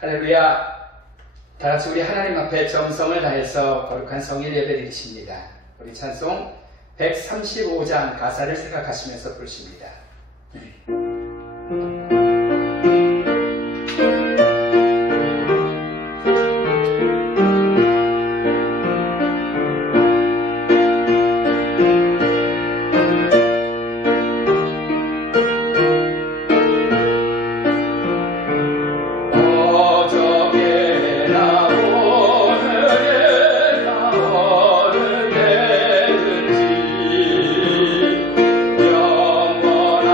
할렐루야. 다 같이 우리 하나님 앞에 정성을 다해서 거룩한 성일 예배 드리십니다. 우리 찬송 135장 가사를 생각하시면서 부르십니다. 영원한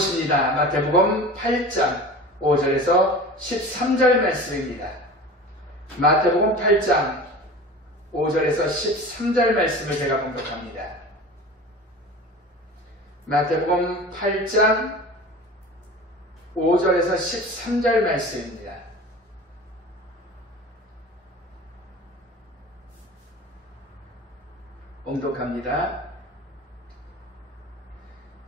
보십니다. 마태복음 8장 5절에서 13절 말씀입니다. 마태복음 8장 5절에서 13절 말씀을 제가 봉독합니다. 마태복음 8장 5절에서 13절 말씀입니다. 봉독합니다.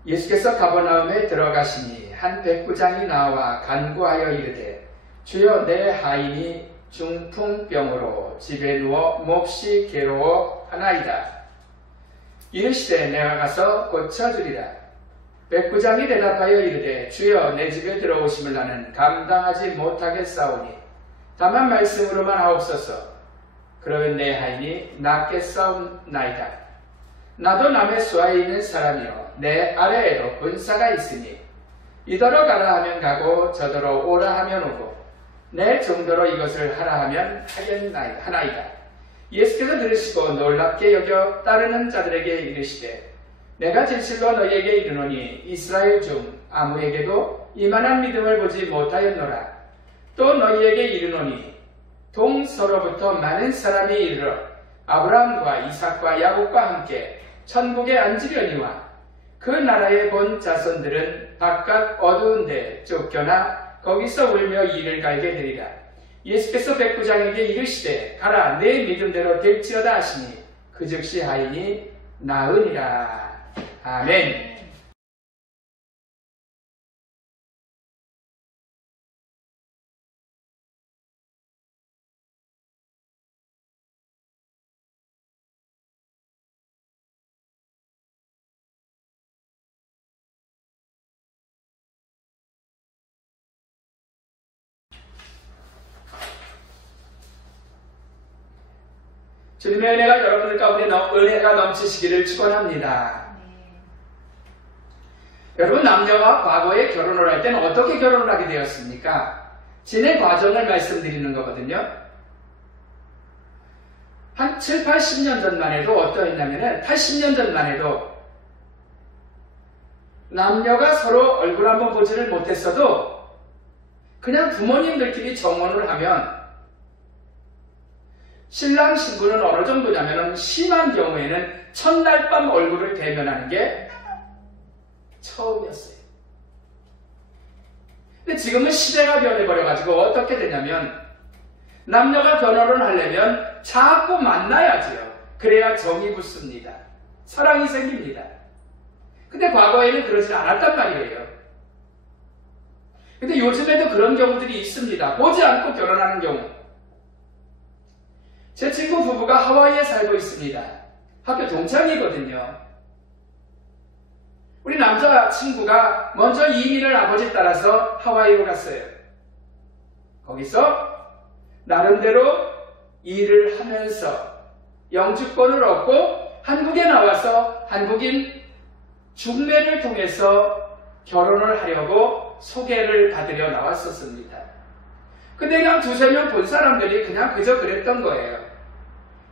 예수께서 가버나움에 들어가시니 한 백부장이 나와 간구하여 이르되 주여 내 하인이 중풍병으로 집에 누워 몹시 괴로워 하나이다. 이르시되 내가 가서 고쳐주리라. 백부장이 대답하여 이르되 주여 내 집에 들어오심을 나는 감당하지 못하겠사오니 다만 말씀으로만 하옵소서. 그러면 내 하인이 낫겠사옵나이다. 나도 남의 수하에 있는 사람이요 내 아래에도 군사가 있으니 이더러 가라 하면 가고 저더러 오라 하면 오고 내 정도로 이것을 하라 하면 하나이다. 예수께서 들으시고 놀랍게 여겨 따르는 자들에게 이르시되 내가 진실로 너희에게 이르노니 이스라엘 중 아무에게도 이만한 믿음을 보지 못하였노라. 또 너희에게 이르노니 동서로부터 많은 사람이 이르러 아브라함과 이삭과 야곱과 함께 천국에 앉으려니와 그 나라에 본 자손들은 바깥 어두운 데 쫓겨나 거기서 울며 이를 갈게 되리라. 예수께서 백부장에게 이르시되 가라 내 믿음대로 될지어다 하시니 그 즉시 하인이 나으니라. 아멘. 주님의 은혜가 여러분들 가운데 은혜가 넘치시기를 축원합니다. 여러분 남녀가 과거에 결혼을 할 때는 어떻게 결혼을 하게 되었습니까? 진행 과정을 말씀드리는 거거든요. 한 7, 80년 전만 해도 어떠했냐면은 80년 전만 해도 남녀가 서로 얼굴 한번 보지를 못했어도 그냥 부모님들끼리 정혼을 하면 신랑 신부는 어느 정도냐면 심한 경우에는 첫날 밤 얼굴을 대면하는 게 처음이었어요. 근데 지금은 시대가 변해버려가지고 어떻게 되냐면 남녀가 결혼을 하려면 자꾸 만나야지요. 그래야 정이 붙습니다. 사랑이 생깁니다. 근데 과거에는 그러지 않았단 말이에요. 근데 요즘에도 그런 경우들이 있습니다. 보지 않고 결혼하는 경우. 제 친구 부부가 하와이에 살고 있습니다. 학교 동창이거든요. 우리 남자 친구가 먼저 이민을 아버지 따라서 하와이로 갔어요. 거기서 나름대로 일을 하면서 영주권을 얻고 한국에 나와서 한국인 중매를 통해서 결혼을 하려고 소개를 받으려 나왔었습니다. 근데 그냥 두세 명 본 사람들이 그냥 그저 그랬던 거예요.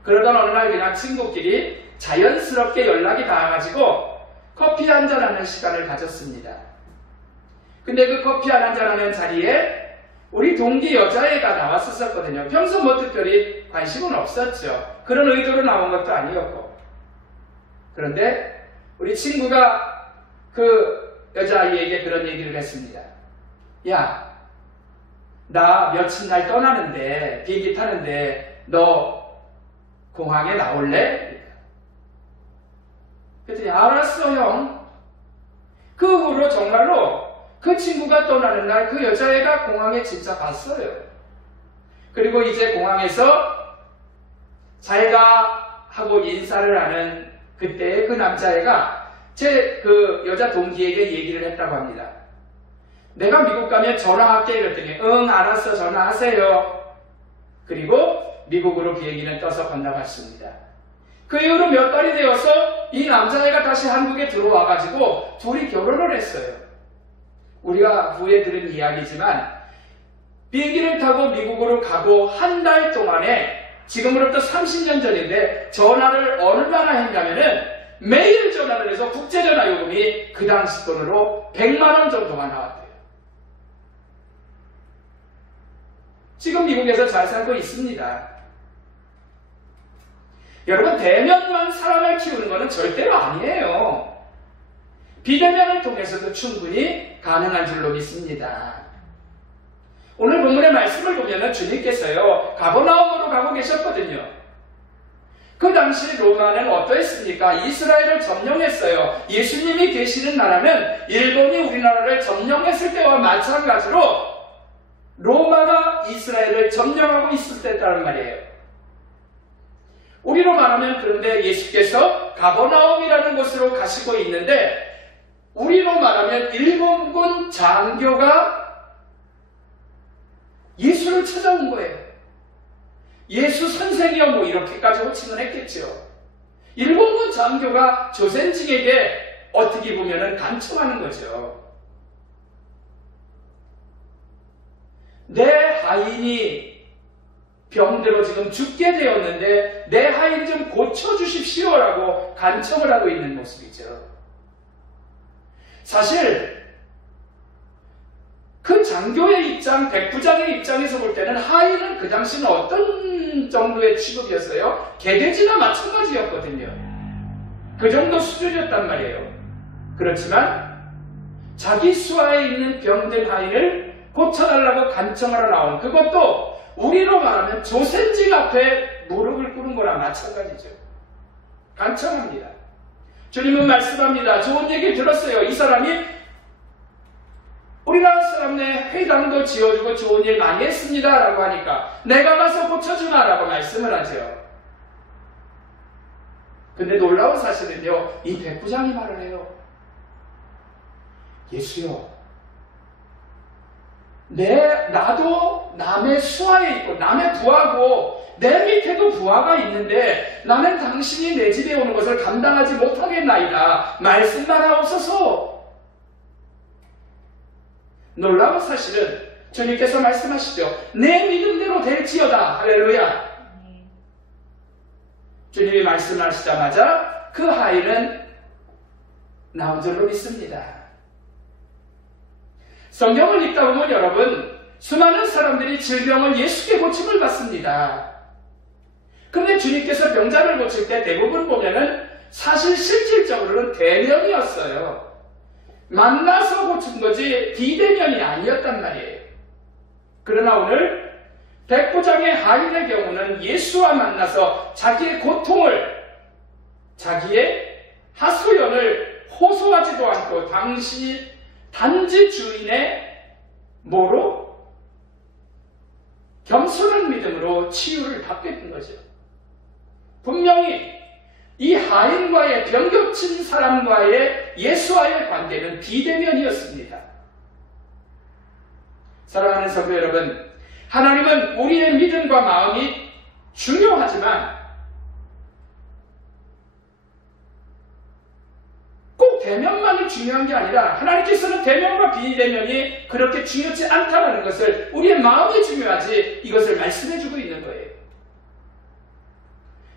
그러던 어느 날 그냥 친구끼리 자연스럽게 연락이 닿아가지고 커피 한잔하는 시간을 가졌습니다. 근데 그 커피 한잔하는 자리에 우리 동기 여자애가 나왔었거든요. 평소 뭐 특별히 관심은 없었죠. 그런 의도로 나온 것도 아니었고. 그런데 우리 친구가 그 여자아이에게 그런 얘기를 했습니다. 야, 나 며칠 날 떠나는데 비행기 타는데 너 공항에 나올래? 그랬더니 알았어 형. 그 후로 정말로 그 친구가 떠나는 날 그 여자애가 공항에 진짜 갔어요. 그리고 이제 공항에서 잘가 하고 인사를 하는 그때 그 남자애가 제 그 여자 동기에게 얘기를 했다고 합니다. 내가 미국 가면 전화할게 이랬더니 응 알았어 전화하세요. 그리고 미국으로 비행기는 떠서 건너갔습니다. 그 이후로 몇 달이 되어서 이 남자애가 다시 한국에 들어와가지고 둘이 결혼을 했어요. 우리가 후에 들은 이야기지만 비행기를 타고 미국으로 가고 한 달 동안에 지금으로부터 30년 전인데 전화를 얼마나 했냐면은 매일 전화를 해서 국제전화 요금이 그 당시 돈으로 100만 원 정도가 나왔대요. 지금 미국에서 잘 살고 있습니다. 여러분, 대면만 사람을 키우는 것은 절대로 아니에요. 비대면을 통해서도 충분히 가능한 줄로 믿습니다. 오늘 본문의 말씀을 보면 주님께서요, 가버나움으로 가고 계셨거든요. 그 당시 로마는 어떠했습니까? 이스라엘을 점령했어요. 예수님이 계시는 나라는 일본이 우리나라를 점령했을 때와 마찬가지로 로마가 이스라엘을 점령하고 있을 때였다는 말이에요. 우리로 말하면 그런데 예수께서 가버나움이라는 곳으로 가시고 있는데, 우리로 말하면 일본군 장교가 예수를 찾아온 거예요. 예수 선생이여 뭐 이렇게까지 호칭을 했겠죠. 일본군 장교가 조센징에게 어떻게 보면 간청하는 거죠. 내 하인이 병들어 지금 죽게 되었는데 내 하인 좀 고쳐주십시오라고 간청을 하고 있는 모습이죠. 사실 그 장교의 입장, 백부장의 입장에서 볼 때는 하인은 그 당시는 어떤 정도의 취급이었어요? 개돼지나 마찬가지였거든요. 그 정도 수준이었단 말이에요. 그렇지만 자기 수하에 있는 병든 하인을 고쳐달라고 간청하러 나온, 그것도 우리로 말하면 조센징 앞에 무릎을 꿇은 거랑 마찬가지죠. 간청합니다. 주님은 말씀합니다. 좋은 얘기 들었어요. 이 사람이 우리나라 사람네 회당도 지어주고 좋은 일 많이 했습니다 라고 하니까 내가 가서 고쳐주마 라고 말씀을 하죠. 근데 놀라운 사실은요, 이 백부장이 말을 해요. 예수요, 나도 남의 수하에 있고 남의 부하고 내 밑에도 부하가 있는데 나는 당신이 내 집에 오는 것을 감당하지 못하겠나이다. 말씀만 하옵소서. 놀라운 사실은 주님께서 말씀하시죠. 내 믿음대로 될지어다. 할렐루야. 주님이 말씀하시자마자 그 하인은 나온 줄로 믿습니다. 성경을 읽다 보면 여러분, 수많은 사람들이 질병을 예수께 고침을 받습니다. 그런데 주님께서 병자를 고칠 때 대부분 보면은 사실 실질적으로는 대면이었어요. 만나서 고친 거지 비대면이 아니었단 말이에요. 그러나 오늘 백부장의 하인의 경우는 예수와 만나서 자기의 고통을, 자기의 하소연을 호소하지도 않고 단지 주인의 뭐로? 겸손한 믿음으로 치유를 받게 된 거죠. 분명히 이 하인과의, 병겹친 사람과의 예수와의 관계는 비대면이었습니다. 사랑하는 성도 여러분, 하나님은 우리의 믿음과 마음이 중요하지만 꼭 대면만이 중요한 게 아니라 하나님께서는 대면과 비대면이 그렇게 중요치 않다는 것을, 우리의 마음이 중요하지, 이것을 말씀해주고 있는 거예요.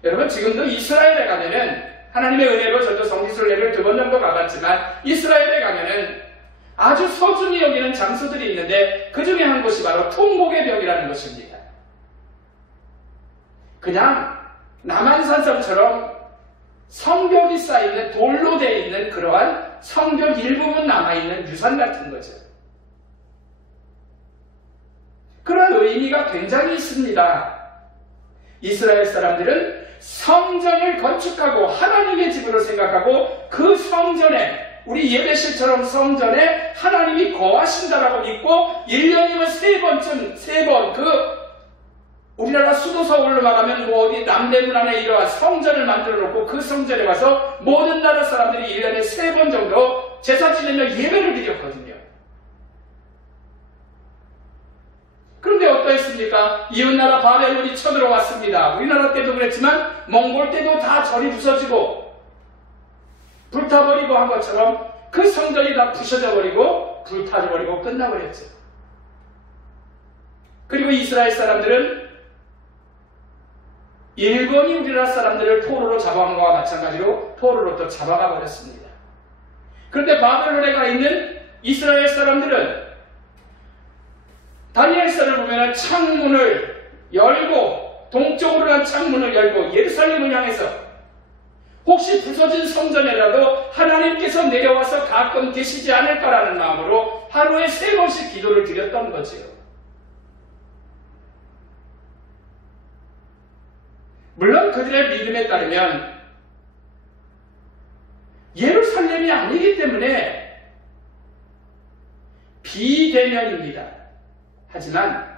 여러분, 지금도 이스라엘에 가면은, 하나님의 은혜로 저도 성지순례를 2번 정도 가봤지만 이스라엘에 가면은 아주 소중히 여기는 장소들이 있는데 그 중에 한 곳이 바로 통곡의 벽이라는 것입니다. 그냥 남한산성처럼 성벽이 쌓여있는, 돌로 되어 있는 그러한 성벽 일부분 남아있는 유산 같은 거죠. 그런 의미가 굉장히 있습니다. 이스라엘 사람들은 성전을 건축하고 하나님의 집으로 생각하고 그 성전에, 우리 예배실처럼 성전에 하나님이 거하신다라고 믿고 1년이면 3번, 우리나라 수도 서울로 말하면 뭐 어디 남대문 안에 이러한 성전을 만들어 놓고 그 성전에 와서 모든 나라 사람들이 1년에 3번 정도 제사 지내며 예배를 드렸거든요. 그런데 어떠했습니까? 이웃나라 바벨론이 쳐들어왔습니다. 우리나라 때도 그랬지만 몽골 때도 다 절이 부서지고 불타버리고 한 것처럼 그 성전이 다 부셔져 버리고 불타버리고 끝나버렸죠. 그리고 이스라엘 사람들은 일본이 우리나라 사람들을 포로로 잡아간 것과 마찬가지로 포로로 또 잡아가 버렸습니다. 그런데 바벨론에 가 있는 이스라엘 사람들은 다니엘서를 보면 창문을 열고 동쪽으로 간 창문을 열고 예루살렘을 향해서 혹시 부서진 성전에라도 하나님께서 내려와서 가끔 계시지 않을까라는 마음으로 하루에 3번씩 기도를 드렸던 거지요. 물론 그들의 믿음에 따르면 예루살렘이 아니기 때문에 비대면입니다. 하지만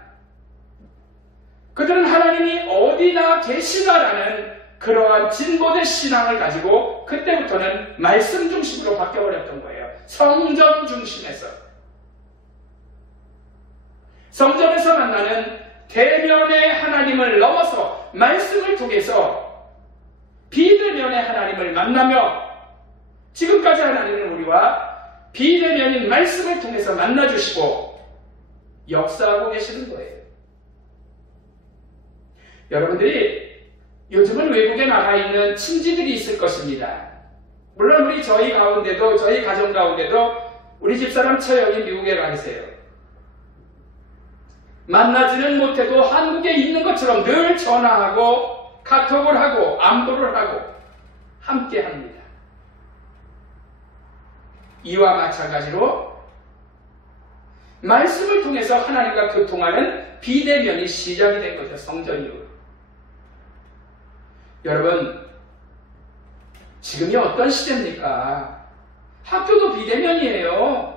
그들은 하나님이 어디나 계시다라는 그러한 진보된 신앙을 가지고 그때부터는 말씀 중심으로 바뀌어버렸던 거예요. 성전 중심에서. 성전에서 만나는 대면의 하나님을 넘어서 말씀을 통해서 비대면의 하나님을 만나며 지금까지 하나님은 우리와 비대면인 말씀을 통해서 만나주시고 역사하고 계시는 거예요. 여러분들이 요즘은 외국에 나가 있는 친지들이 있을 것입니다. 물론 저희 가운데도, 저희 가정 가운데도 우리 집사람 처형이 미국에 가 계세요. 만나지는 못해도 한국에 있는 것처럼 늘 전화하고 카톡을 하고 안부를 하고 함께 합니다. 이와 마찬가지로 말씀을 통해서 하나님과 교통하는 비대면이 시작이 된 거죠. 성전 이후. 여러분, 지금이 어떤 시대입니까? 학교도 비대면이에요.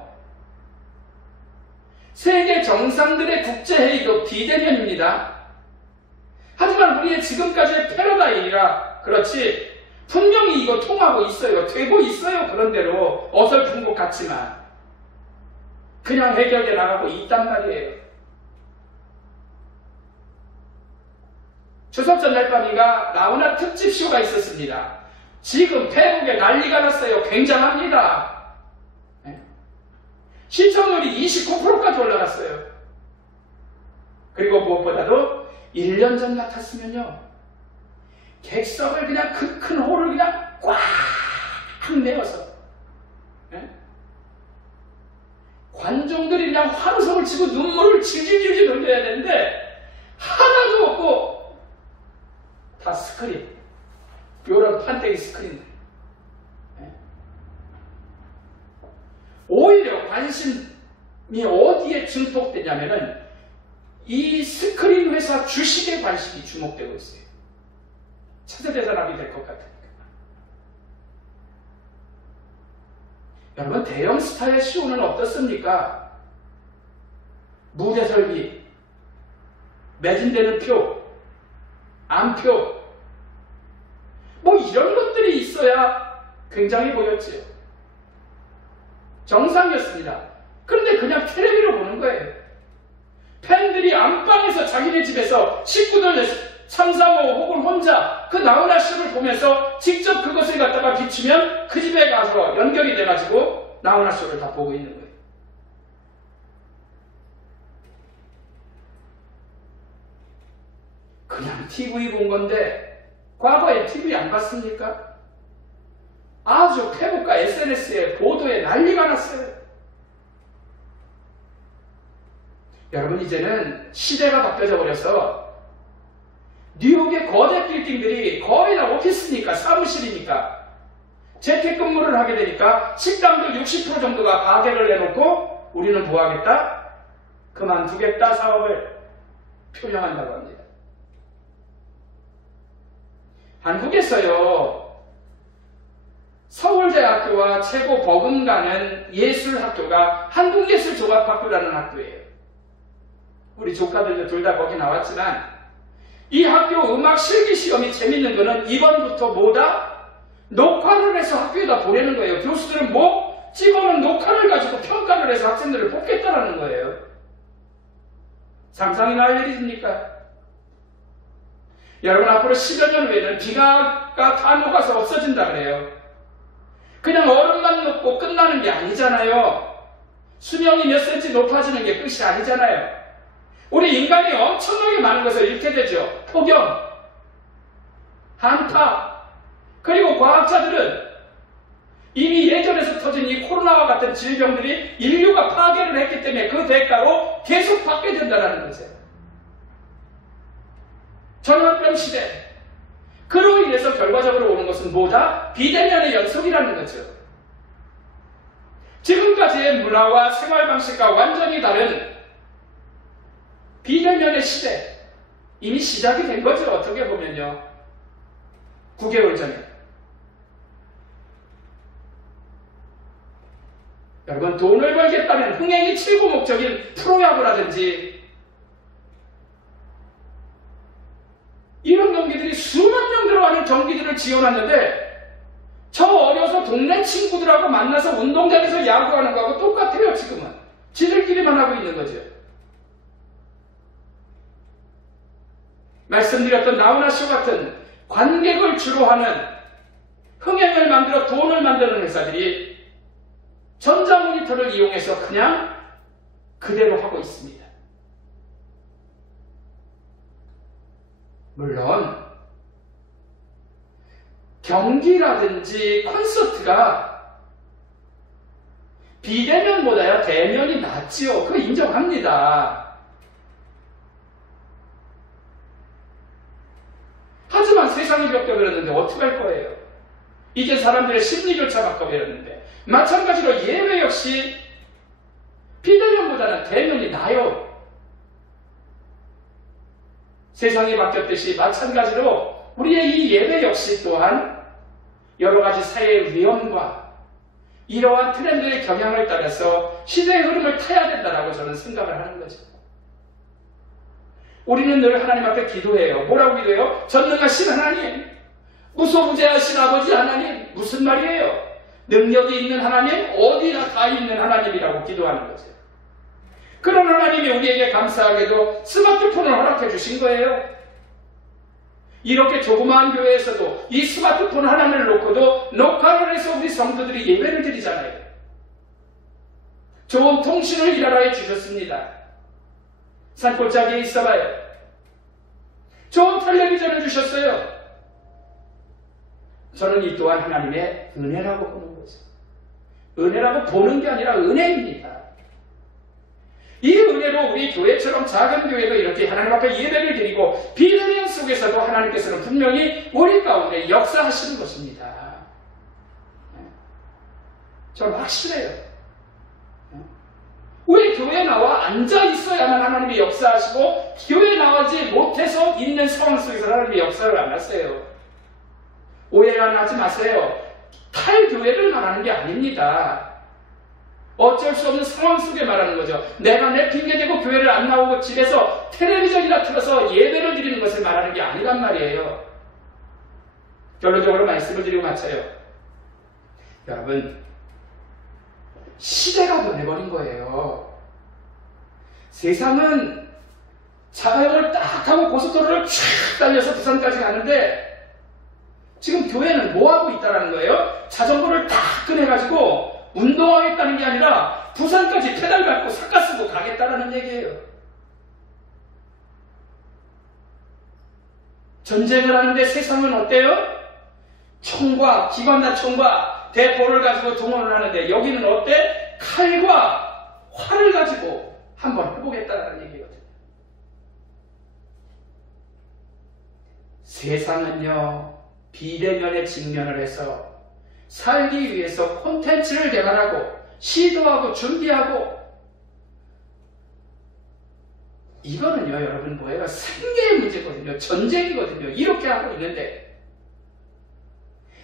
세계 정상들의 국제회의도 비대면입니다. 하지만 우리의 지금까지의 패러다임이라 그렇지 분명히 이거 통하고 있어요. 되고 있어요. 그런 대로 어설픈 것 같지만 그냥 해결돼 나가고 있단 말이에요. 추석 전날 밤인가 나훈아 특집쇼가 있었습니다. 지금 페북에 난리가 났어요. 굉장합니다. 시청률이 29%까지 올라갔어요. 그리고 무엇보다도 1년 전 같았으면요. 객석을 그냥 그 큰 홀을 그냥 꽉 메워서 관중들이 그냥 환호성을 치고 눈물을 질질질질 흘려야 되는데 하나도 없고 다 스크린, 요런 판때기 스크린들. 오히려 관심이 어디에 증폭되냐면은 이 스크린 회사 주식에 관심이 주목되고 있어요. 차세대 산업이 될 것 같으니까. 여러분, 대형 스타의 쇼는 어떻습니까? 무대 설비, 매진되는 표, 안표, 뭐 이런 것들이 있어야 굉장히 보였지요. 정상이었습니다. 그런데 그냥 텔레비로 보는 거예요. 팬들이 안방에서 자기네 집에서 식구들 3, 4, 5 혹은 혼자 그 나훈아 쇼를 보면서 직접 그것을 갖다가 비추면 그 집에 가서 연결이 돼가지고 나훈아 쇼를 다 보고 있는 거예요. 그냥 TV 본 건데 과거에 TV 안 봤습니까? 아주 페북과 SNS에 보도에 난리가 났어요. 여러분, 이제는 시대가 바뀌어져 버려서 뉴욕의 거대 빌딩들이 거의 다 오피스니까, 사무실이니까 재택근무를 하게 되니까 식당들 60% 정도가 가게를 내놓고 우리는 뭐 하겠다? 그만두겠다 사업을 표명한다고 합니다. 한국에서요, 서울대학교와 최고 버금가는 예술학교가 한국예술종합학교라는 학교예요. 우리 조카들도 둘 다 거기 나왔지만 이 학교 음악 실기시험이 재밌는 거는 이번부터 뭐다? 녹화를 해서 학교에다 보내는 거예요. 교수들은 뭐 찍어놓은 녹화를 가지고 평가를 해서 학생들을 뽑겠다라는 거예요. 상상이 날 일입니까? 여러분, 앞으로 10여 년 후에는 비가 다 녹아서 없어진다 그래요. 그냥 얼음만 녹고 끝나는 게 아니잖아요. 수명이 몇 센치 높아지는 게 끝이 아니잖아요. 우리 인간이 엄청나게 많은 것을 잃게 되죠. 폭염, 한파, 그리고 과학자들은 이미 예전에서 터진 이 코로나와 같은 질병들이 인류가 파괴를 했기 때문에 그 대가로 계속 받게 된다는 거죠. 전염병 시대. 그로 인해서 결과적으로 오는 것은 뭐다? 비대면의 연속이라는 거죠. 지금까지의 문화와 생활 방식과 완전히 다른 비대면의 시대. 이미 시작이 된 거죠. 어떻게 보면요. 9개월 전에. 여러분, 돈을 벌겠다면 흥행이 최고 목적인 프로야구라든지 이런 경기들이 수만 명 들어가는 경기들을 지어놨는데 저 어려서 동네 친구들하고 만나서 운동장에서 야구하는 거하고 똑같아요. 지금은. 지들끼리만 하고 있는 거죠. 말씀드렸던 나훈아쇼 같은 관객을 주로 하는 흥행을 만들어 돈을 만드는 회사들이 전자모니터를 이용해서 그냥 그대로 하고 있습니다. 물론 경기라든지 콘서트가 비대면보다야 대면이 낫지요. 그거 인정합니다. 하지만 세상이 바뀌어버렸는데 어떡할 거예요? 이제 사람들의 심리조차 바뀌어버렸는데 마찬가지로 예배 역시 비대면보다는 대면이 나아요. 세상이 바뀌었듯이 마찬가지로 우리의 이 예배 역시 또한 여러 가지 사회의 위험과 이러한 트렌드의 경향을 따라서 시대의 흐름을 타야 된다고 저는 생각을 하는 거죠. 우리는 늘 하나님 앞에 기도해요. 뭐라고 기도해요? 전능하신 하나님, 무소부재하신 아버지 하나님. 무슨 말이에요? 능력이 있는 하나님, 어디나 다 있는 하나님이라고 기도하는 거죠. 그런 하나님이 우리에게 감사하게도 스마트폰을 허락해 주신 거예요. 이렇게 조그마한 교회에서도 이 스마트폰 하나를 놓고도 녹화를 해서 우리 성도들이 예배를 드리잖아요. 좋은 통신을 일하라 해주셨습니다. 산골짜기에 있어봐요. 좋은 텔레비전을 주셨어요. 저는 이 또한 하나님의 은혜라고 보는 거죠. 은혜라고 보는 게 아니라 은혜입니다. 이 은혜로 우리 교회처럼 작은 교회도 이렇게 하나님 앞에 예배를 드리고 비대면 속에서도 하나님께서는 분명히 우리 가운데 역사하시는 것입니다. 저는 확실해요. 왜 교회에 나와 앉아 있어야만 하나님이 역사하시고 교회에 나가지 못해서 있는 상황 속에서 하나님이 역사를 안 하세요? 오해를 하지 마세요. 탈교회를 말하는 게 아닙니다. 어쩔 수 없는 상황 속에 말하는 거죠. 내가 내 핑계대고 교회를 안 나오고 집에서 텔레비전이나 틀어서 예배를 드리는 것을 말하는 게 아니란 말이에요. 결론적으로 말씀을 드리고 마쳐요. 여러분, 시대가 변해버린 거예요. 세상은 자가용을 딱 하고 고속도로를 쫙 달려서 부산까지 가는데 지금 교회는 뭐하고 있다는 거예요? 자전거를 딱 꺼내가지고 운동하겠다는 게 아니라 부산까지 페달 밟고 삭가 쓰고 가겠다는 얘기예요. 전쟁을 하는데 세상은 어때요? 총과 기관단 총과 대포를 가지고 동원을 하는데 여기는 어때? 칼과 활을 가지고 한번 해보겠다는 얘기거든요. 세상은요, 비대면에 직면을 해서 살기 위해서 콘텐츠를 개발하고 시도하고 준비하고 이거는요 여러분 뭐예요? 생계의 문제거든요. 전쟁이거든요. 이렇게 하고 있는데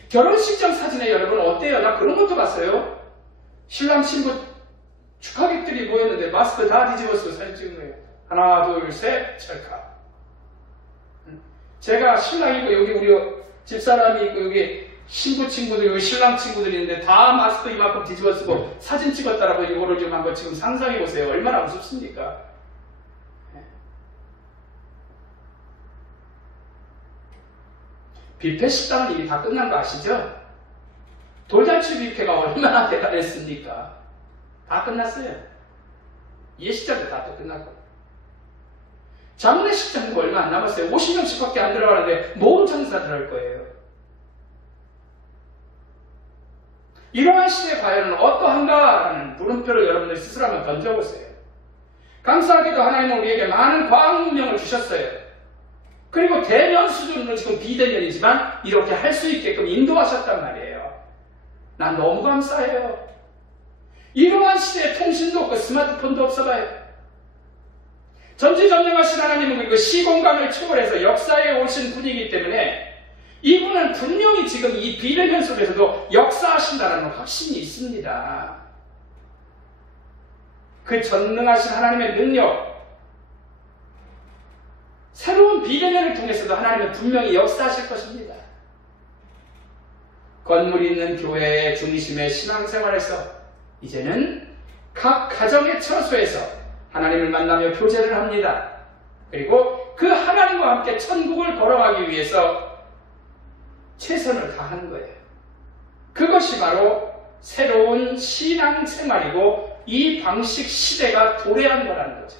결혼식장 사진에 여러분 어때요? 나 그런 것도 봤어요. 신랑 신부 축하객들이 모였는데 마스크 다 뒤집어쓰고 사진 찍은 거예요. 하나 둘 셋 찰칵. 제가 신랑이고 여기 우리 집사람이 있고 여기 신부 친구들, 여기 신랑 친구들이 있는데 다 마스크 이만큼 뒤집어 쓰고 사진 찍었다라고 이거를 좀 한번 지금 상상해 보세요. 얼마나 무섭습니까? 뷔페 식당은 이미 다 끝난 거 아시죠? 돌잔치 뷔페가 얼마나 대단했습니까? 다 끝났어요. 예식장도 다 또 끝났고. 장례식장도 얼마 안 남았어요. 50명씩밖에 안 들어가는데 뭔 장사를 할 거예요. 이러한 시대의 과연은 어떠한가라는 물음표를 여러분들 스스로 한번 던져보세요. 감사하게도 하나님은 우리에게 많은 과학 문명을 주셨어요. 그리고 대면 수준으로 지금 비대면이지만 이렇게 할 수 있게끔 인도하셨단 말이에요. 난 너무 감사해요. 이러한 시대에 통신도 없고 스마트폰도 없어봐요. 전지전능하신 하나님은 그 시공간을 초월해서 역사에 오신 분이기 때문에 이분은 분명히 지금 이 비대면 속에서도 역사하신다는 확신이 있습니다. 그 전능하신 하나님의 능력, 새로운 비대면을 통해서도 하나님은 분명히 역사하실 것입니다. 건물 있는 교회의 중심의 신앙생활에서 이제는 각 가정의 처소에서 하나님을 만나며 교제를 합니다. 그리고 그 하나님과 함께 천국을 걸어가기 위해서 최선을 다하는 거예요. 그것이 바로 새로운 신앙생활이고 이 방식 시대가 도래한 거라는 거죠.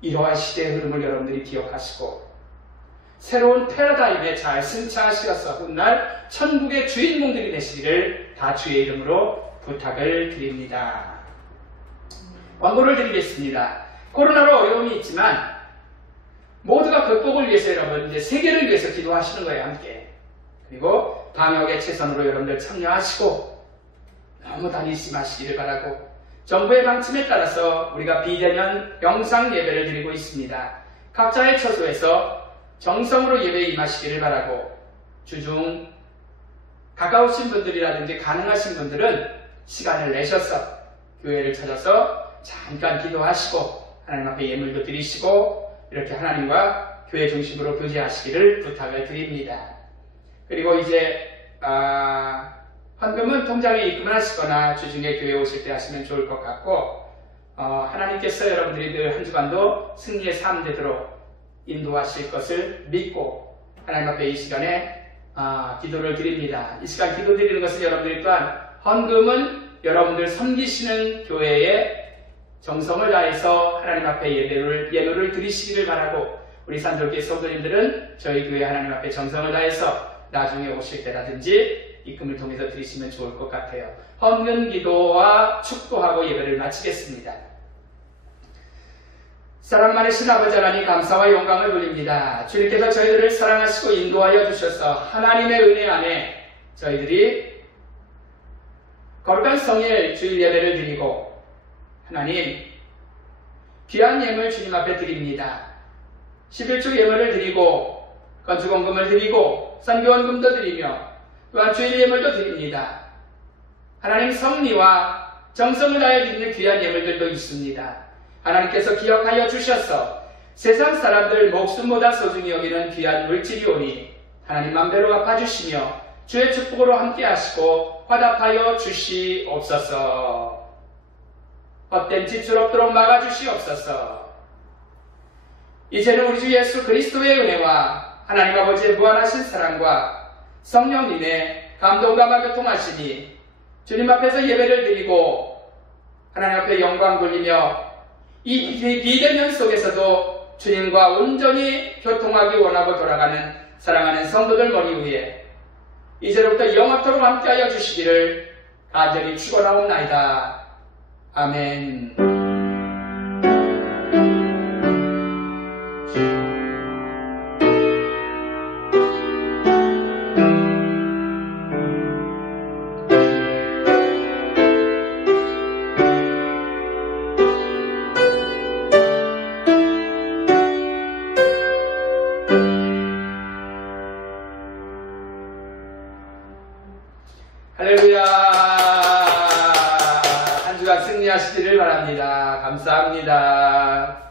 이러한 시대의 흐름을 여러분들이 기억하시고 새로운 패러다임에 잘 승차하시어서 훗날 천국의 주인공들이 되시기를 다 주의 이름으로 부탁을 드립니다. 광고를 드리겠습니다. 코로나로 어려움이 있지만 모두가 극복을 위해서 여러분 이제 세계를 위해서 기도하시는 거예요. 함께. 그리고 방역에 최선으로 여러분들 참여하시고 너무 다니지 마시기를 바라고 정부의 방침에 따라서 우리가 비대면 영상 예배를 드리고 있습니다. 각자의 처소에서 정성으로 예배에 임하시기를 바라고 주중 가까우신 분들이라든지 가능하신 분들은 시간을 내셔서 교회를 찾아서 잠깐 기도하시고 하나님 앞에 예물도 드리시고 이렇게 하나님과 교회 중심으로 교제하시기를 부탁을 드립니다. 그리고 이제 헌금은 통장에 입금을 하시거나 주중에 교회 오실 때 하시면 좋을 것 같고 하나님께서 여러분들이 늘 한 주간도 승리의 삶 되도록 인도하실 것을 믿고 하나님 앞에 이 시간에 기도를 드립니다. 이 시간 기도 드리는 것은 여러분들 또한 헌금은 여러분들 섬기시는 교회에 정성을 다해서 하나님 앞에 예물을 드리시기를 바라고 우리 산돌교회 성도님들은 저희 교회 하나님 앞에 정성을 다해서 나중에 오실 때라든지 입금을 통해서 드리시면 좋을 것 같아요. 헌금 기도와 축도하고 예배를 마치겠습니다. 사랑 많으신 아버지 하나님 감사와 영광을 돌립니다. 주님께서 저희들을 사랑하시고 인도하여 주셔서 하나님의 은혜 안에 저희들이 거룩한 성일 주일 예배를 드리고 하나님 귀한 예물 주님 앞에 드립니다. 11조 예물을 드리고 건축원금을 드리고 선교원금도 드리며 또한 주일 예물도 드립니다. 하나님 섭리와 정성을 다해 드리는 귀한 예물들도 있습니다. 하나님께서 기억하여 주셔서 세상 사람들 목숨보다 소중히 여기는 귀한 물질이 오니 하나님 맘대로 갚아주시며 주의 축복으로 함께 하시고 화답하여 주시옵소서. 헛된 지출 없도록 막아주시옵소서. 이제는 우리 주 예수 그리스도의 은혜와 하나님 아버지의 무한하신 사랑과 성령님의 감동감화 교통하시니 주님 앞에서 예배를 드리고 하나님 앞에 영광 돌리며 이 비대면 속에서도 주님과 온전히 교통하기 원하고 돌아가는 사랑하는 성도들 머리 위에 이제로부터 영원토록 함께하여 주시기를 간절히 축원하옵나이다. 아멘. 할렐루야. 한 주간 승리하시기를 바랍니다. 감사합니다.